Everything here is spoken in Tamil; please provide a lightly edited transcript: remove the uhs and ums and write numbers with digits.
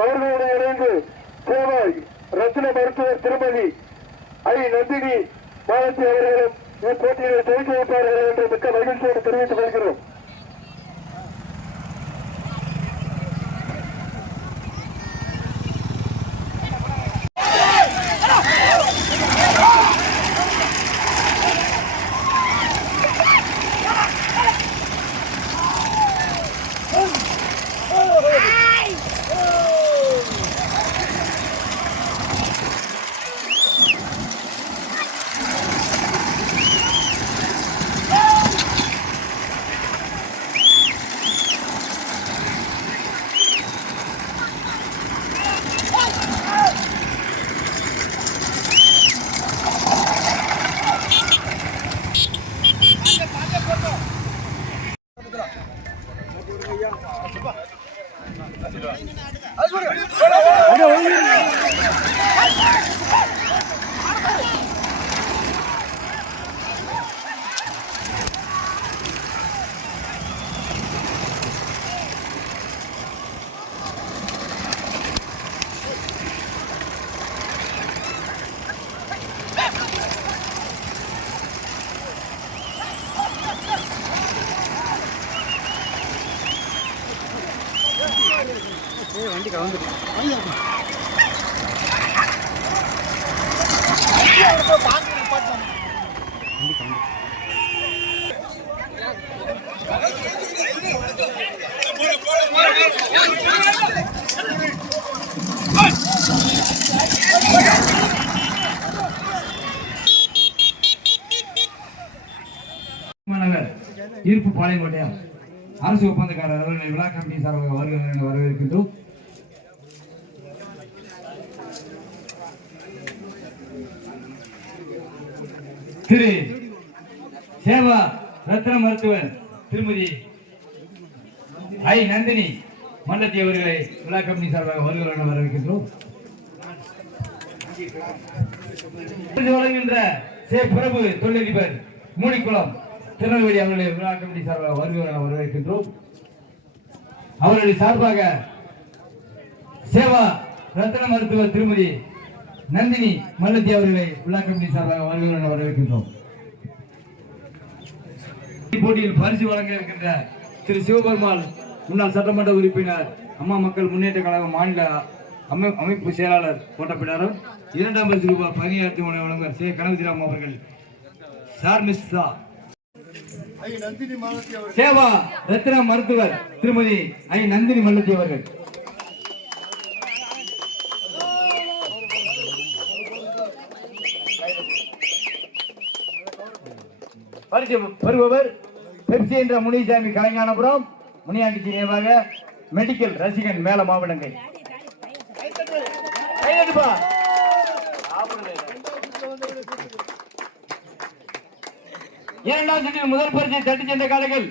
அவர்களோடு இணைந்து சேவை ரத்தின மருத்துவர் திருமதி ஐ நந்தினி மாலத்தி அவர்களும் இப்போட்டியை துவக்கி வைப்பார்கள் என்று மிக்க மகிழ்ச்சியோடு தெரிவித்துக் கொள்கிறோம். வண்டி கலந்துருக்கு. ஈர்ப்பு பாளையங்கோட்டையம் அரசு ஒப்பந்தக்காரர் விழா கமிட்டி சார்பாக வரவேற்கின்றோம். திரு சேவா ரத்ன மருத்துவர் திருமதி ஐ நந்தினி மல்லத்தி அவர்களை விழா கமிட்டி சார்பாக வருகிறோம் வரவேற்கின்றோம். வழங்குகின்ற சே பிரபு தொழிலதிபர் மூடிக்குளம் திருநெல்வேலி அவர்களை விழா கமிட்டி சார்பாக வருகிறோம் வரவேற்கின்றோம். அவர்களுடைய சார்பாக சேவா ரத்ன மருத்துவர் திருமதி நந்தினி மல்லத்தி அவர்களை விழா கமிட்டி சார்பாக வருகிறோம் வரவேற்கின்றோம். போட்டியில் பரிசு வழங்க இருக்கின்ற திரு சிவபெருமாள் முன்னாள் சட்டமன்ற உறுப்பினர் அம்மா மக்கள் முன்னேற்ற கழக மாநில அமைப்பு செயலாளர் கோட்டப்பிடாரும் இரண்டாம் பரிசு ரூபாய் 10,000 வழங்குவர் சே கனகதிராம் அவர்கள் சார்மிஸ்தா சேவா ரத்ன மருத்துவர் திருமதி ஐ நந்தினி மல்லத்தி அவர்கள் பரிசு பெறுபவர் பெப்சி என்ற முனிசாமி கலைஞானபுரம் முனியாண்டி நினைவாக மெடிக்கல் ரசிகன் மேல மாவட்டங்கை. இரண்டாம் சுற்றில் முதல் பரிசை தட்டி சென்ற காலங்கள்